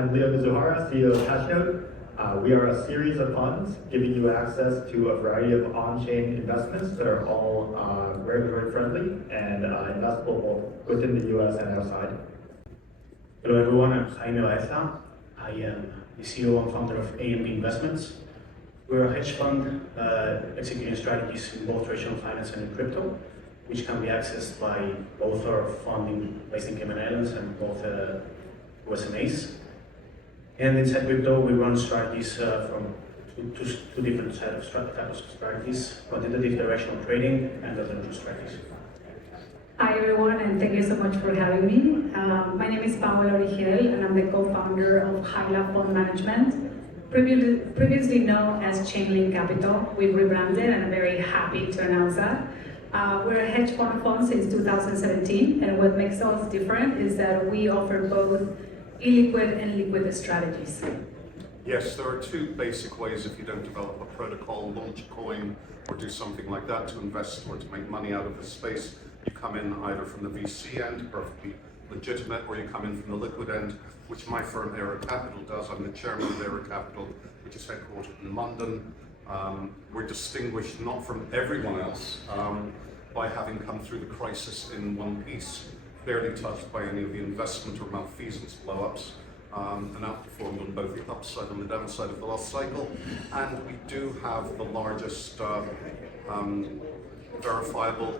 I'm Leo Mizuhara, CEO of Hashnote. We are a series of funds giving you access to a variety of on-chain investments that are all regulatory friendly and investable both within the US and outside. Hello everyone, I'm Jaime Baeza. I am the CEO and founder of A&B Investments. We're a hedge fund executing strategies in both traditional finance and in crypto, which can be accessed by both our funding based in Cayman Islands and both USMAs. And inside crypto, we run strategies from two different types of strategies: quantitative directional trading and alternative strategies. Hi everyone, and thank you so much for having me. My name is Paola Origel, and I'm the co-founder of Hyla Fund Management, previously known as Chainlink Capital. We've rebranded, and I'm very happy to announce that. We're a hedge fund since 2017, and what makes us different is that we offer both illiquid and liquid strategies. Yes, there are two basic ways if you don't develop a protocol, launch a coin, or do something like that to invest or to make money out of this space. You come in either from the VC end, perfectly legitimate, or you come in from the liquid end, which my firm Aaro Capital does. I'm the chairman of Aaro Capital, which is headquartered in London. We're distinguished not from everyone else by having come through the crisis in one piece, barely touched by any of the investment or malfeasance blow-ups, and outperformed on both the upside and the downside of the last cycle. And we do have the largest verifiable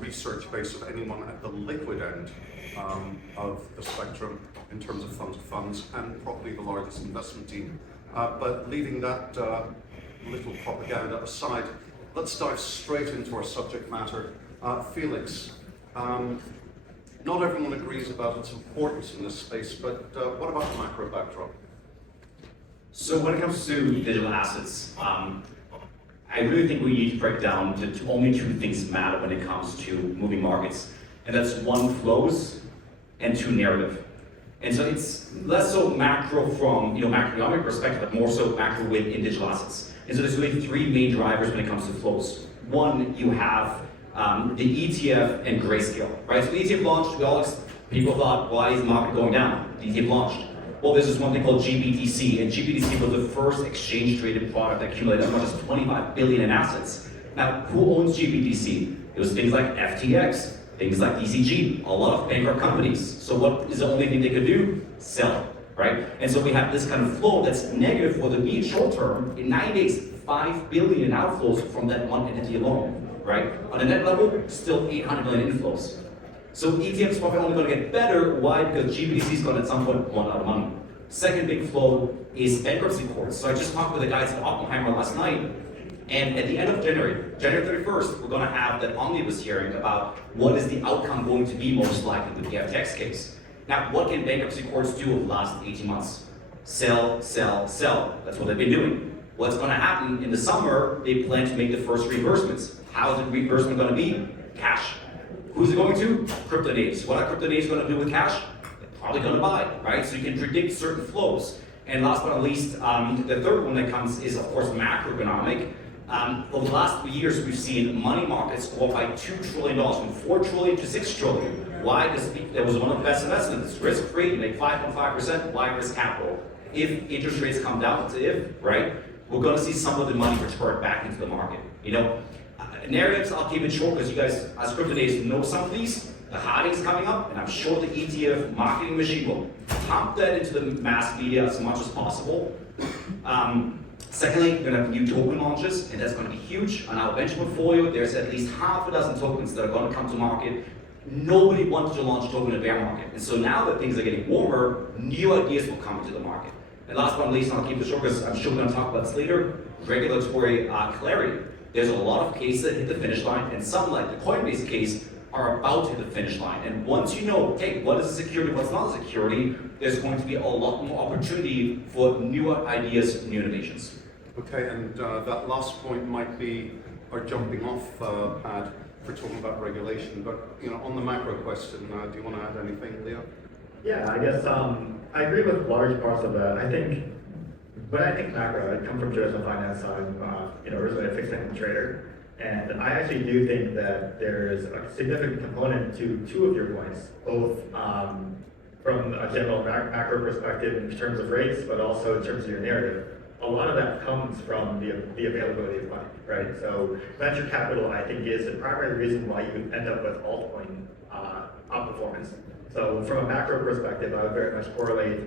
research base of anyone at the liquid end of the spectrum in terms of funds, and probably the largest investment team. But leaving that little propaganda aside, let's dive straight into our subject matter. Felix, not everyone agrees about its importance in this space, but what about the macro backdrop? So when it comes to digital assets, I really think we need to break down to only two things matter when it comes to moving markets, and that's one, flows, and two, narrative. And so it's less so macro from macroeconomic perspective, but more so macro within digital assets. And so there's really three main drivers when it comes to flows. One, you have the ETF and Grayscale, right? So the ETF launched, people thought, why is the market going down? The ETF launched. Well, there's this one thing called GBTC, and GBTC was the first exchange-traded product that accumulated as much as 25 billion in assets. Now, who owns GBTC? It was things like FTX, things like DCG, a lot of bankrupt companies. So what is the only thing they could do? Sell, right? And so we have this kind of flow that's negative for the immediate short term. In 9 days, 5 billion in outflows from that one entity alone, right? On a net level, still 800 million inflows. So ETFs are probably only going to get better. Why? Because GBTC is going to at some point run out of money. Second big flow is bankruptcy courts. So I just talked with the guys at Oppenheimer last night, and at the end of January 31st, we're going to have that omnibus hearing about what is the outcome going to be most likely with the FTX case. Now, what can bankruptcy courts do over the last 18 months? Sell, sell, sell. That's what they've been doing. What's going to happen in the summer, they plan to make the first reimbursements. How is the reimbursement going to be? Cash. Who's it going to? Crypto natives. What are crypto natives going to do with cash? They're probably going to buy, right? So you can predict certain flows. And last but not least, the third one that comes is, of course, macroeconomic. Over the last 3 years, we've seen money markets go up by $2 trillion, from $4 trillion to $6 trillion. Why? Because that was one of the best investments. Risk-free, you make 5.5%. Why risk capital? If interest rates come down, it's if, right? We're going to see some of the money return back into the market. Narratives, I'll keep it short because you guys, as crypto days, know some of these. The halving's coming up, and I'm sure the ETF marketing machine will pump that into the mass media as much as possible. Secondly, we're going to have new token launches, and that's going to be huge. On our venture portfolio, there's at least half a dozen tokens that are going to come to market. Nobody wanted to launch a token in a bear market. And so now that things are getting warmer, new ideas will come into the market. And last but not least, and I'll keep it short because I'm sure we're going to talk about this later, regulatory clarity. There's a lot of cases that hit the finish line, and some, like the Coinbase case, are about to hit the finish line. And once you know, okay, what is a security, what's not a security, there's going to be a lot more opportunity for new ideas, new innovations. Okay, and that last point might be our jumping off pad for talking about regulation. But on the macro question, do you want to add anything, Leo? Yeah, I guess I agree with large parts of that. When I think macro, I come from traditional finance side, originally a fixed income trader. And I actually do think that there's a significant component to two of your points, both from a general macro perspective in terms of rates, but also in terms of your narrative, a lot of that comes from the availability of money, right? So venture capital, I think, is the primary reason why you end up with altcoin outperformance. So from a macro perspective, I would very much correlate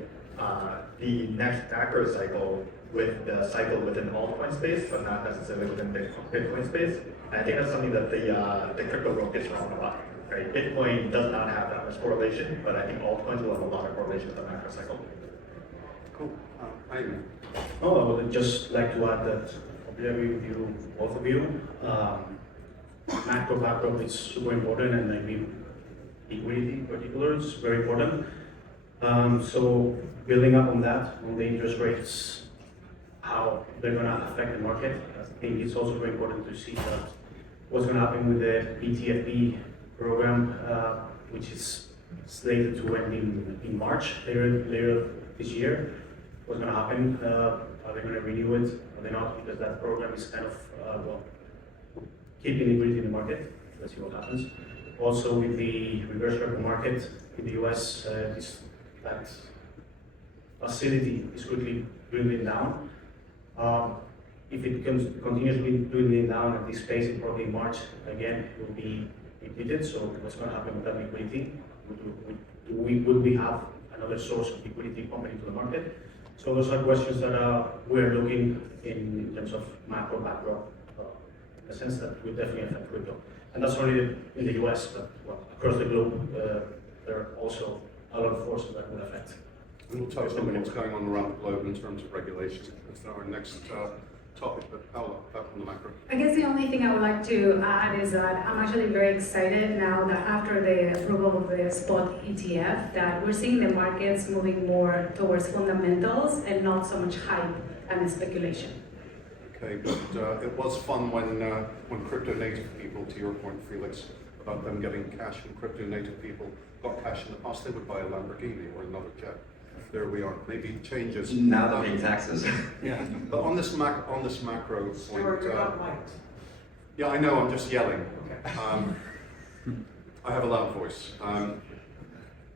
the next macro cycle with the cycle within the altcoin space, but not necessarily within the Bitcoin space. And I think that's something that the crypto world gets wrong a lot, right? Bitcoin does not have that much correlation, but I think altcoins will have a lot of correlation with the macro cycle. Cool. Jaime. Oh, I would just like to add that I agree with you, both of you. Macro backdrop is super important, and I mean liquidity in particular is very important. So building up on that, on the interest rates, how they're going to affect the market, I think it's also very important to see that what's going to happen with the PTFP program, which is slated to end in March later this year. What's going to happen? Are they going to renew it? Are they not? Because that program is kind of keeping liquidity in the market. Let's see what happens. Also, with the reverse repo market in the US, that facility is quickly dwindling down. If it continues dwindling down at this pace, in probably March again it will be depleted. So what's going to happen with that liquidity? Would we have another source of liquidity pumping into the market? So those are questions that we're looking in terms of macro backdrop, in the sense that will definitely affect crypto. And that's only in the US, but across the globe, there are also a lot of forces that will affect. And we'll touch on what's going on around the globe in terms of regulation. That's our next topic, but Paola, back on the macro. I guess the only thing I would like to add is that I'm actually very excited now that after the approval of the spot ETF, that we're seeing the markets moving more towards fundamentals and not so much hype and speculation. Okay, but it was fun when crypto native people, to your point, Felix, about them getting cash, when crypto native people got cash in the past, they would buy a Lamborghini or another jet. There we are. Maybe changes. Now they're paying taxes. Yeah, but on this macro point. Stuart, you're not mic'd. Yeah, I know. I'm just yelling. Okay. I have a loud voice.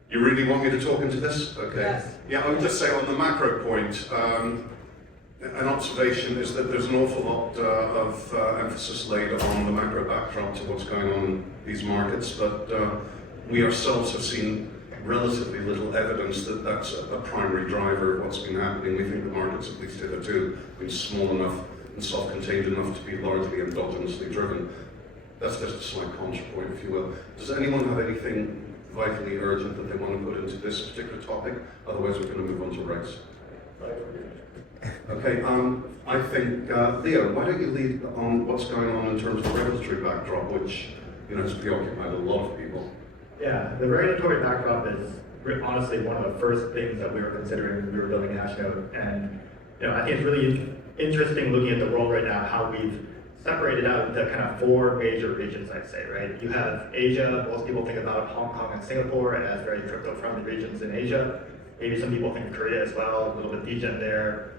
You really want me to talk into this? Okay. Yes. Yeah, I would just say on the macro point, an observation is that there's an awful lot of emphasis laid on the macro backdrop to what's going on in these markets, but we ourselves have seen relatively little evidence that that's a primary driver of what's been happening. We think the markets, at least hitherto, have been small enough and self-contained enough to be largely endogenously driven. That's just a slight counterpoint, if you will. Does anyone have anything vitally urgent that they want to put into this particular topic? Otherwise, we're going to move on to regs. Okay, I think, Leo, why don't you lead on what's going on in terms of the regulatory backdrop, which has preoccupied a lot of people. Yeah, the regulatory backdrop is honestly one of the first things that we were considering when we were building Hashnote. And I think it's really interesting looking at the world right now, how we've separated out the kind of four major regions, I'd say, right? You have Asia. Most people think about Hong Kong and Singapore as very crypto-friendly regions in Asia. Maybe some people think of Korea as well, a little bit degen there.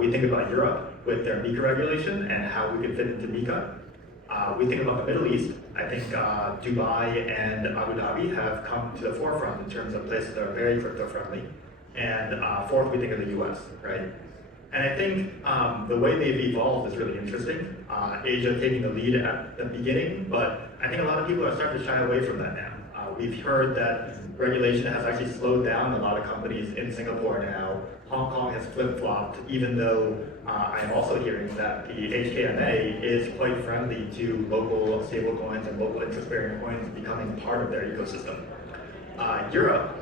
We think about Europe with their MiCA regulation and how we can fit into MiCA. We think about the Middle East. I think Dubai and Abu Dhabi have come to the forefront in terms of places that are very crypto-friendly. And fourth, we think of the US, right? And I think the way they've evolved is really interesting. Asia taking the lead at the beginning, but I think a lot of people are starting to shy away from that now. We've heard that regulation has actually slowed down a lot of companies in Singapore now. Hong Kong has flip-flopped, even though I'm also hearing that the HKMA is quite friendly to local stablecoins and local interest-bearing coins becoming part of their ecosystem. Europe,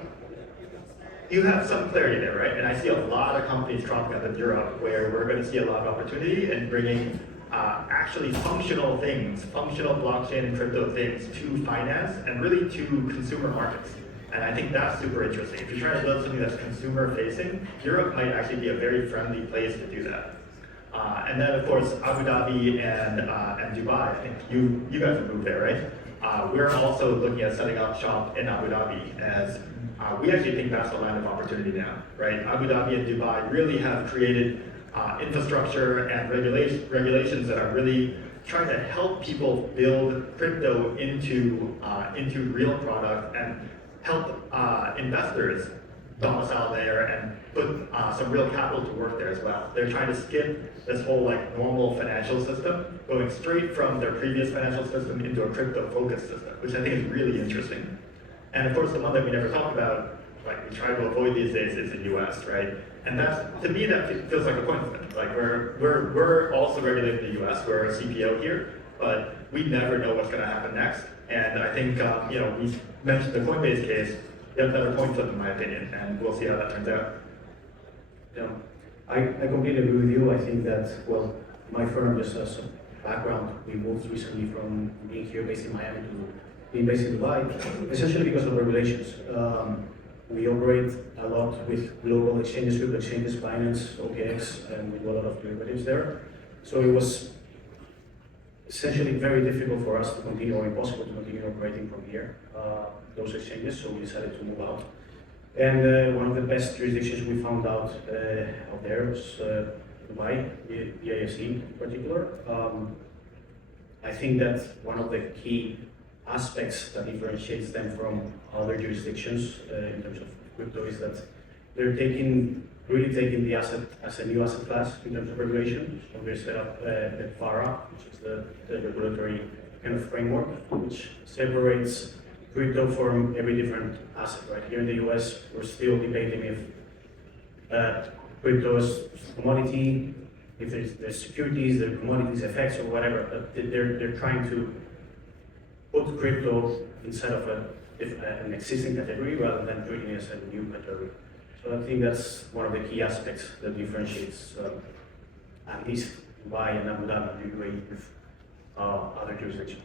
you have some clarity there, right? And I see a lot of companies cropping up in Europe where we're going to see a lot of opportunity in bringing actually functional things, functional blockchain and crypto things to finance and really to consumer markets. And I think that's super interesting. If you're trying to build something that's consumer facing, Europe might actually be a very friendly place to do that. And then of course, Abu Dhabi and Dubai, I think you guys have moved there, right? We're also looking at setting up shop in Abu Dhabi as we actually think that's the land of opportunity now, right? Abu Dhabi and Dubai really have created infrastructure and regulations that are really trying to help people build crypto into real product and help investors domicile there and put some real capital to work there as well. They're trying to skip this whole like normal financial system, going straight from their previous financial system into a crypto-focused system, which I think is really interesting. And of course, the one that we never talked about, like we try to avoid these days, is the US, right? And that's, to me, that feels like a coincidence. Like we're also regulated in the US, we're a CPO here, but we never know what's gonna happen next. And I think, you know, we mentioned the Coinbase case, yet another point flip in my opinion, and we'll see how that turns out. Yeah, I completely agree with you. I think that, well, my firm, just as a background, we moved recently from being here based in Miami to being based in Dubai, essentially because of regulations. We operate a lot with global exchanges, crypto exchanges, Binance, OKX, and we do a lot of derivatives there. So it was essentially very difficult for us to continue, or impossible to continue operating from here, those exchanges, so we decided to move out. And one of the best jurisdictions we found out there was Dubai, the IFC in particular. I think that one of the key aspects that differentiates them from other jurisdictions in terms of crypto is that they're really taking the asset as a new asset class in terms of regulation. So we set up the FARA, which is the regulatory kind of framework, which separates crypto from every different asset. Right here in the US, we're still debating if crypto is commodity, if there's securities, there are commodities, effects, or whatever. But they're trying to put crypto inside of an existing category rather than treating it as a new category. So I think that's one of the key aspects that differentiates at least Dubai and Abu Dhabi and UAE with other jurisdictions.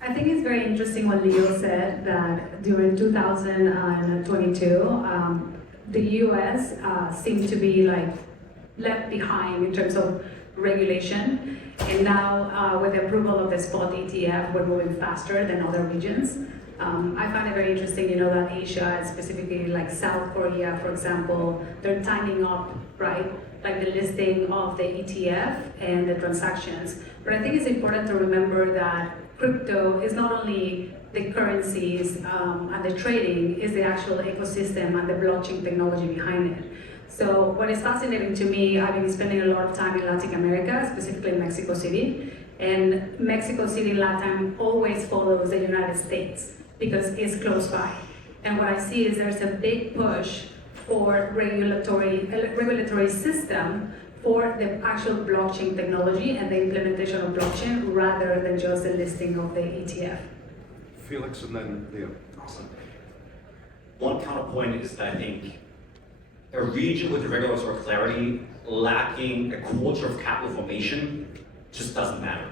I think it's very interesting what Leo said, that during 2022, the US seemed to be like left behind in terms of regulation. And now with the approval of the spot ETF, we're moving faster than other regions. I find it very interesting, you know, that Asia, specifically like South Korea, for example, they're timing up, right? Like the listing of the ETF and the transactions. But I think it's important to remember that crypto is not only the currencies and the trading, is the actual ecosystem and the blockchain technology behind it. So what is fascinating to me, I've been spending a lot of time in Latin America, specifically in Mexico City. And Mexico City, Latin always follows the United States because it's close by. And what I see is there's a big push for regulatory system for the actual blockchain technology and the implementation of blockchain rather than just the listing of the ETF. Felix and then Leo. Awesome. One counterpoint is that I think a region with regulatory clarity lacking a culture of capital formation just doesn't matter.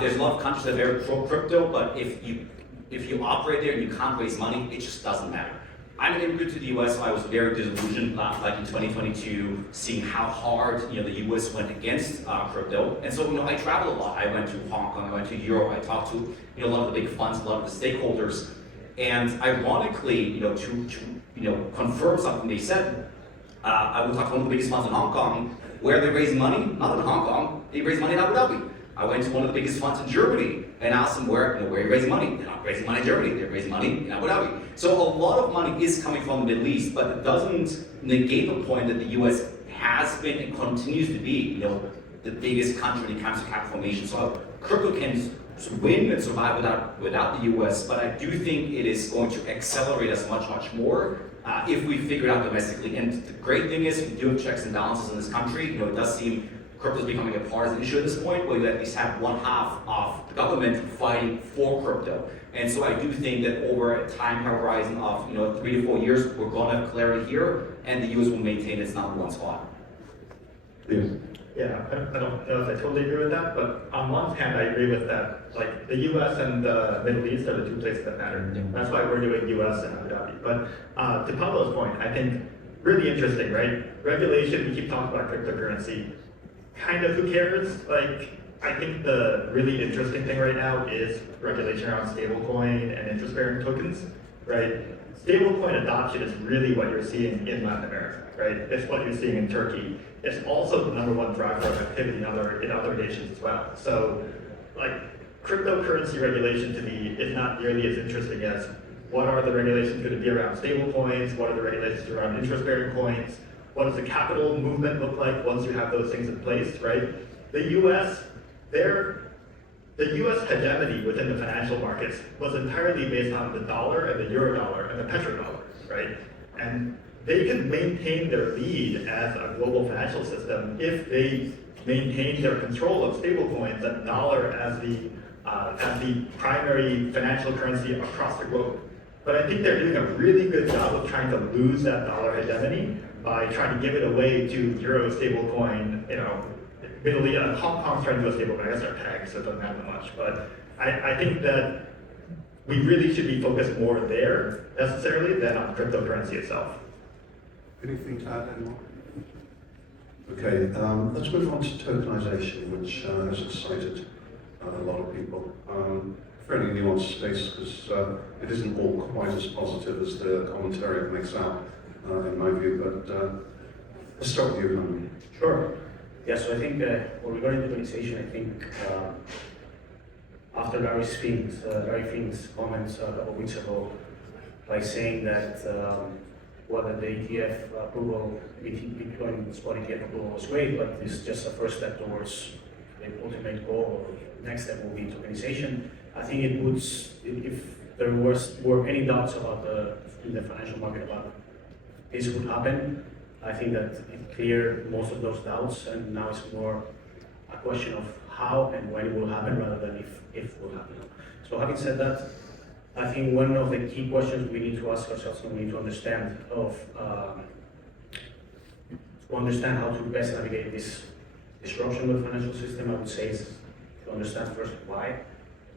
There's a lot of countries that are very pro-crypto, but if you operate there and you can't raise money, it just doesn't matter. I'm an immigrant to the US, so I was very disillusioned like in 2022, seeing how hard the US went against crypto. And so I traveled a lot. I went to Hong Kong, I went to Europe, I talked to a lot of the big funds, a lot of the stakeholders. And ironically, to confirm something they said, I would talk to one of the biggest funds in Hong Kong, where they raise money, not in Hong Kong, they raise money in Abu Dhabi. I went to one of the biggest funds in Germany and asked them where you raise money. They're not raising money in Germany, they're raising money in Abu Dhabi. So a lot of money is coming from the Middle East, but it doesn't negate the point that the US has been and continues to be, the biggest country when it comes to capital formation. So crypto can win and survive without the US, but I do think it is going to accelerate us much, much more if we figure it out domestically. And the great thing is, we do have checks and balances in this country. It does seem crypto is becoming a partisan issue at this point, but you at least have one half of the government fighting for crypto. And so I do think that over a time horizon of 3 to 4 years, we're going to have clarity here, and the US will maintain its number one spot. Yeah, I don't know if I totally agree with that, but on one hand, I agree with that. Like the US and the Middle East are the two places that matter. That's why we're doing US and Abu Dhabi. But to Paolo's point, I think really interesting, right? Regulation, we keep talking about cryptocurrency. Kind of who cares? Like, I think the really interesting thing right now is regulation around stablecoin and interest-bearing tokens, right? Stablecoin adoption is really what you're seeing in Latin America, right? It's what you're seeing in Turkey. It's also the #1 driver of activity in other nations as well. So, like, cryptocurrency regulation to me is not nearly as interesting as what are the regulations going to be around stable coins? What are the regulations around interest-bearing coins? What does the capital movement look like once you have those things in place, right? The U.S., the U.S. hegemony within the financial markets was entirely based on the dollar and the euro dollar and the petrodollar, right? And they could maintain their lead as a global financial system if they maintain their control of stablecoins and dollar as the primary financial currency across the globe. But I think they're doing a really good job of trying to lose that dollar hegemony by trying to give it away to euro stablecoin, Hong Kong's trying to do a stablecoin, I guess they're pegged, so it doesn't matter much. But I think that we really should be focused more there necessarily than on cryptocurrency itself. Anything to add, anyone? Okay, let's move on to tokenization, which has excited a lot of people. Fairly nuanced space because it isn't all quite as positive as the commentary makes out, in my view. But let's start with you, Jaime. Sure. Yeah, so I think regarding tokenization, I think after Larry Fink's comments a couple of weeks ago by saying that whether the ETF approval, Bitcoin spot ETF approval was great, but it's just a first step towards the ultimate goal, or next step will be tokenization. I think it puts, if there were any doubts about in the financial market about this would happen, I think that it cleared most of those doubts, and now it's more a question of how and when it will happen rather than if it will happen. So having said that, I think one of the key questions we need to ask ourselves and we need to understand how to best navigate this disruption of the financial system, I would say, is to understand first why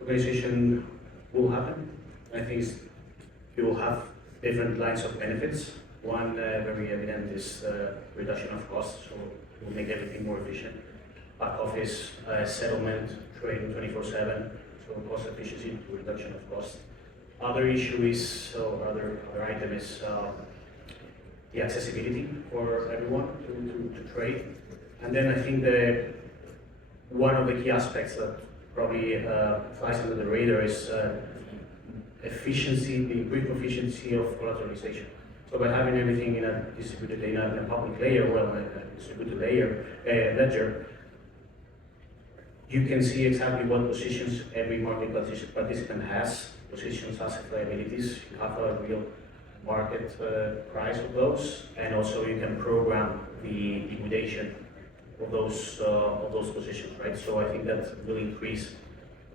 tokenization will happen. I think you will have different lines of benefits. One very evident is reduction of costs, so it will make everything more efficient. Back office, settlement, trading 24/7, so cost efficiency, reduction of cost. Other issue is, or other item is the accessibility for everyone to trade. And then I think one of the key aspects that probably flies under the radar is efficiency, the improved efficiency of collateralization. So by having everything in a distributed data in a public layer, a distributed ledger, you can see exactly what positions every market participant has, positions, assets, liabilities. You have a real market price of those, and also you can program the liquidation of those positions, right? So I think that will increase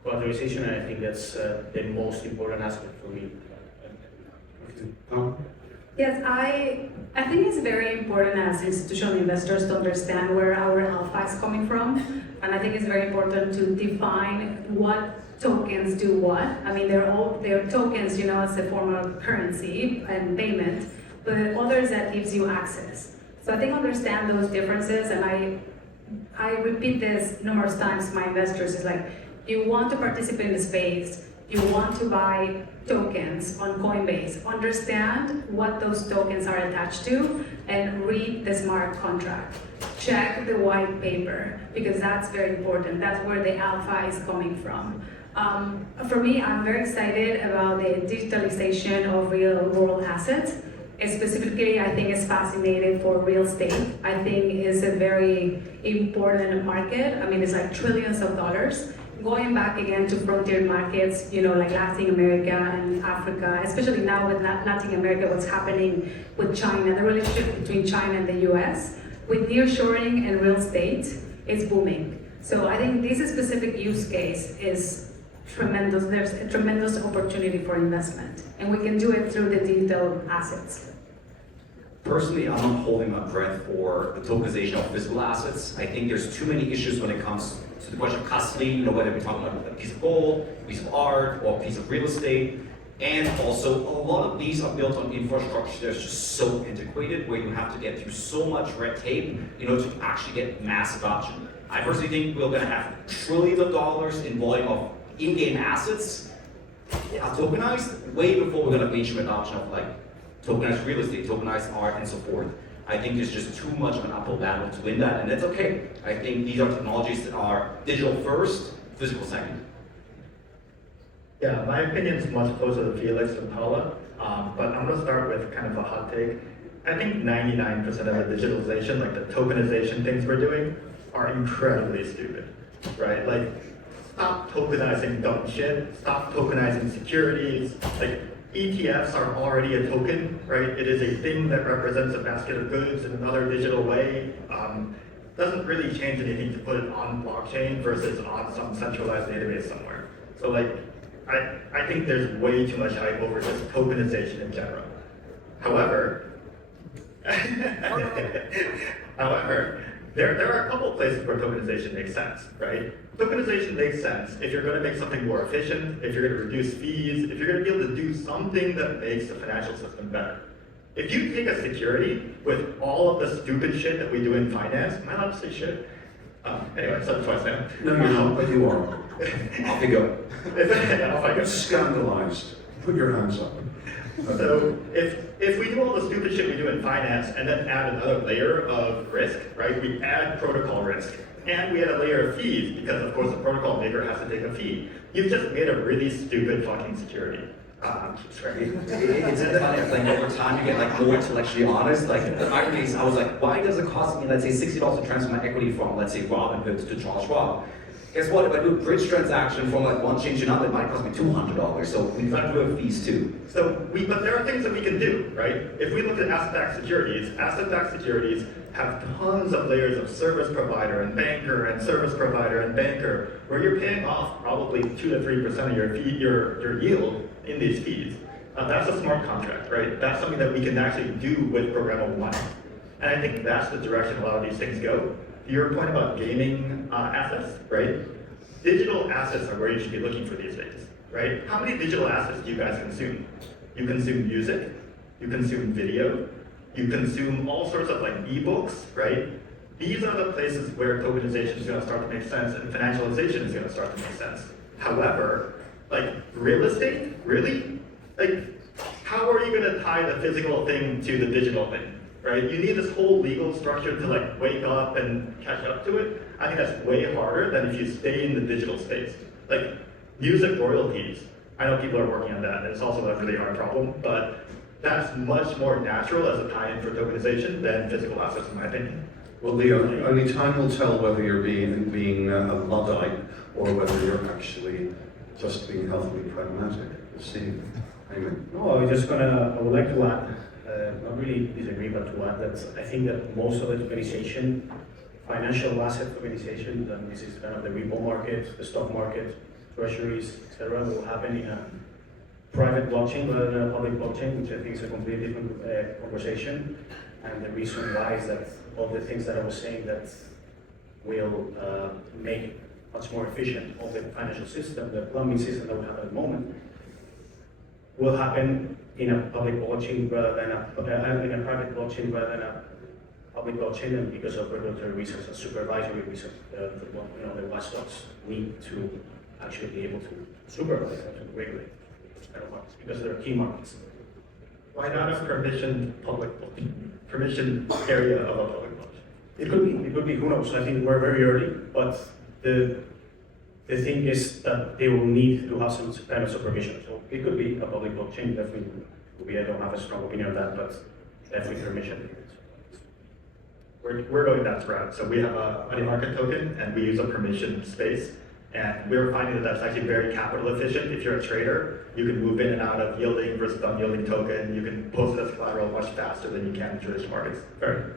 collateralization, and I think that's the most important aspect for me. Yes, I think it's very important as institutional investors to understand where our alpha is coming from, and I think it's very important to define what tokens do what. I mean, they're tokens, as a form of currency and payment, but others that gives you access. So I think understand those differences, and I repeat this numerous times to my investors, is like, you want to participate in the space, you want to buy tokens on Coinbase, understand what those tokens are attached to and read the smart contract. Check the white paper, because that's very important. That's where the alpha is coming from. For me, I'm very excited about the digitalization of real world assets. Specifically, I think it's fascinating for real estate. I think it's a very important market. I mean, it's like trillions of dollars. Going back again to frontier markets, like Latin America and Africa, especially now with Latin America, what's happening with China, the relationship between China and the US, with nearshoring and real estate, is booming. So I think this specific use case is tremendous. There's a tremendous opportunity for investment, and we can do it through the digital assets. Personally, I'm not holding my breath for the tokenization of physical assets. I think there's too many issues when it comes to the question of custody, whether we're talking about a piece of gold, a piece of art, or a piece of real estate. And also, a lot of these are built on infrastructure that's just so antiquated, where you have to get through so much red tape in order to actually get mass adoption. I personally think we're going to have trillions of dollars in volume of in-game assets tokenized way before we're going to have mainstream adoption of tokenized real estate, tokenized art, and so forth. I think there's just too much of an uphill battle to win that, and that's okay. I think these are technologies that are digital first, physical second. Yeah, my opinion is much closer to Felix and Paola, but I'm gonna start with kind of a hot take. I think 99% of the digitalization, like the tokenization things we're doing, are incredibly stupid, right? Like, stop tokenizing dumb shit, stop tokenizing securities, like, ETFs are already a token, right? It is a thing that represents a basket of goods in another digital way. Doesn't really change anything to put it on blockchain versus on some centralized database somewhere. So like, I think there's way too much hype over just tokenization in general. However, there are a couple places where tokenization makes sense, right? Tokenization makes sense if you're going to make something more efficient, if you're going to reduce fees, if you're going to be able to do something that makes the financial system better. If you take a security with all of the stupid shit that we do in finance, am I allowed to say shit? Anyway, so that's why I say it. No, you're not, but you are. Off you go. Off I go. You're scandalized. Put your hands up. So if we do all the stupid shit we do in finance and then add another layer of risk, right? We add protocol risk and we add a layer of fees because of course the protocol maker has to take a fee. You've just made a really stupid fucking security. Sorry. It's funny, like over time you get like more intellectually honest. Like in my case, I was like, why does it cost me, let's say, $60 to transfer my equity from, let's say, Robinhood to Charles Schwab? Guess what? If I do a bridge transaction from like one chain to another, it might cost me $200. So we've got to have fees too. But there are things that we can do, right? If we look at asset-backed securities have tons of layers of service provider and banker and service provider and banker, where you're paying off probably 2 to 3% of your fee, your yield in these fees. That's a smart contract, right? That's something that we can actually do with programmable money. And I think that's the direction a lot of these things go. Your point about gaming assets, right? Digital assets are where you should be looking for these days, right? How many digital assets do you guys consume? You consume music, you consume video, you consume all sorts of like ebooks, right? These are the places where tokenization is going to start to make sense and financialization is going to start to make sense. However, like real estate, really? Like, how are you going to tie the physical thing to the digital thing? Right? You need this whole legal structure to like wake up and catch up to it. I think that's way harder than if you stay in the digital space. Like music royalties, I know people are working on that, and it's also a really hard problem, but that's much more natural as a tie-in for tokenization than physical assets, in my opinion. Well, Leo, only time will tell whether you're being a Luddite or whether you're actually just being healthily pragmatic. See, Jaime. No, I would like to add, not really disagree, but to add that I think that most of the tokenization, financial asset tokenization, and this is kind of the repo market, the stock market, treasuries, etc., will happen in a private blockchain rather than a public blockchain, which I think is a completely different conversation. And the reason why is that all the things that I was saying that will make much more efficient all the financial system, the plumbing system that we have at the moment, will happen in a public blockchain rather than in a private blockchain rather than a public blockchain, and because of regulatory reasons and supervisory reasons, the watchdogs need to actually be able to supervise and to regulate those kind of markets because they're key markets. Why not a permissioned public blockchain? Permissioned area of a public blockchain? It could be, who knows? I think we're very early, but the thing is that they will need to have some kind of supervision. So it could be a public blockchain, definitely could be. I don't have a strong opinion on that, but definitely permission. We're going that route. So we have a money market token and we use a permission space. And we're finding that that's actually very capital efficient. If you're a trader, you can move in and out of yielding versus unyielding token. You can post it as collateral much faster than you can in traditional markets. Very.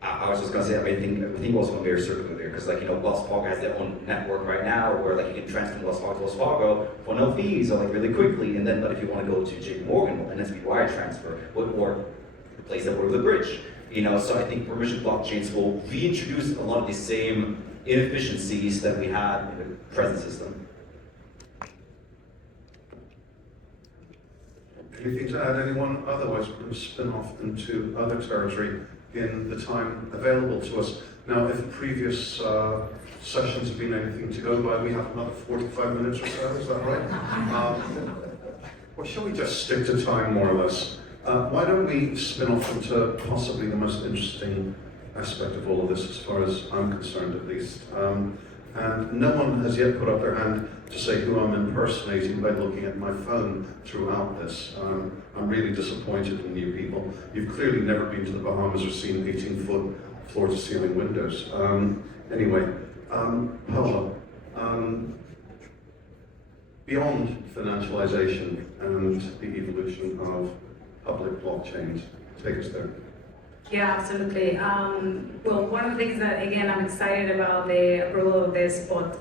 I was just gonna say, I think also I'm very circular there, because like, Wells Fargo has their own network right now where like you can transfer Wells Fargo to Wells Fargo for no fees or like really quickly, and then but if you want to go to JP Morgan, well, then it's wire transfer or replace that with a bridge. So I think permission blockchains will reintroduce a lot of the same inefficiencies that we had in the present system. Anything to add, anyone? Otherwise, we're going to spin off into other territory in the time available to us. Now, if previous sessions have been anything to go by, we have another 45 minutes or so, is that right? Or shall we just stick to time, more or less? Why don't we spin off into possibly the most interesting aspect of all of this, as far as I'm concerned at least. And no one has yet put up their hand to say who I'm impersonating by looking at my phone throughout this. I'm really disappointed in you people. You've clearly never been to the Bahamas or seen 18-foot floor-to-ceiling windows. Anyway, Paola, beyond financialization and the evolution of public blockchains, take us there. Yeah, absolutely. Well, one of the things that, again, I'm excited about the approval of this spot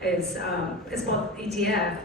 ETF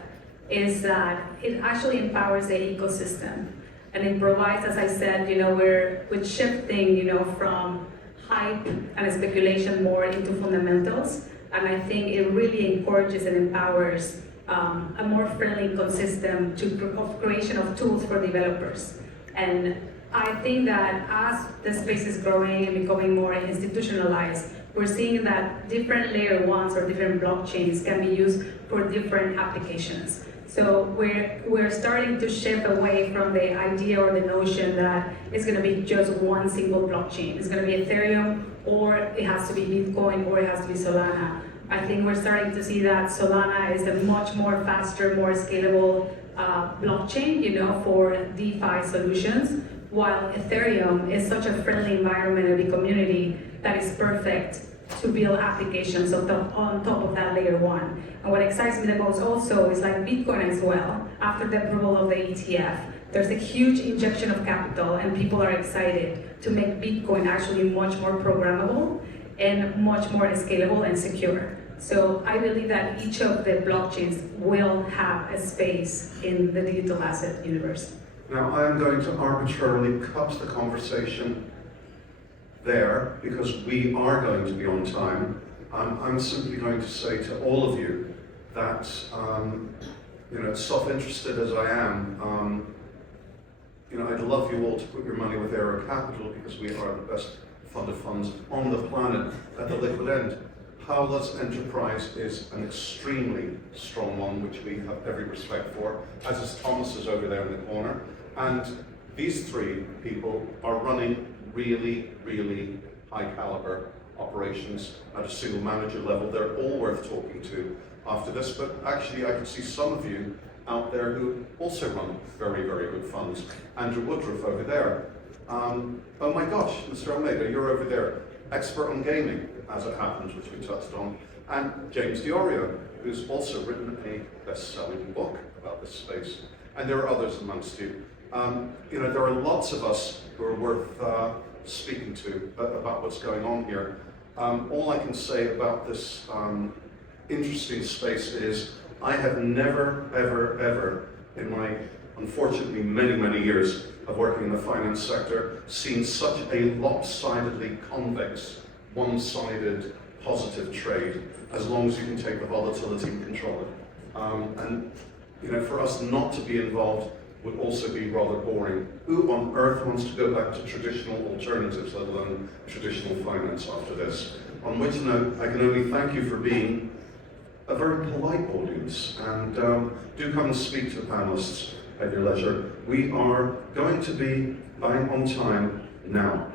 is that it actually empowers the ecosystem, and it provides, as I said, we're shifting, from hype and speculation more into fundamentals, and I think it really encourages and empowers a more friendly ecosystem of creation of tools for developers. And I think that as the space is growing and becoming more institutionalized, we're seeing that different layer ones or different blockchains can be used for different applications. So we're starting to shift away from the idea or the notion that it's going to be just one single blockchain. It's going to be Ethereum, or it has to be Bitcoin, or it has to be Solana. I think we're starting to see that Solana is a much more faster, more scalable blockchain, for DeFi solutions, while Ethereum is such a friendly environment and a community that is perfect to build applications on top of that layer one. And what excites me the most also is like Bitcoin as well. After the approval of the ETF, there's a huge injection of capital, and people are excited to make Bitcoin actually much more programmable and much more scalable and secure. So I believe that each of the blockchains will have a space in the digital asset universe. Now, I am going to arbitrarily cut the conversation there because we are going to be on time. I'm simply going to say to all of you that, self-interested as I am, I'd love you all to put your money with Aaro Capital because we are the best fund of funds on the planet at the liquid end. Paola's enterprise is an extremely strong one, which we have every respect for, as is Thomas's over there in the corner. And these three people are running really, really high caliber operations at a single manager level. They're all worth talking to after this, but actually I can see some of you out there who also run very, very good funds. Andrew Woodruff over there. Oh my gosh, Mr. Omega, you're over there. Expert on gaming, as it happens, which we touched on. And James DiOrio, who's also written a best-selling book about this space. And there are others amongst you. There are lots of us who are worth speaking to about what's going on here. All I can say about this interesting space is I have never, ever, ever, in my unfortunately many, many years of working in the finance sector, seen such a lopsidedly convex, one-sided positive trade, as long as you can take the volatility and control it. For us not to be involved would also be rather boring. Who on earth wants to go back to traditional alternatives, let alone traditional finance after this? On which note, I can only thank you for being a very polite audience, and do come and speak to the panelists at your leisure. We are going to be bang on time now.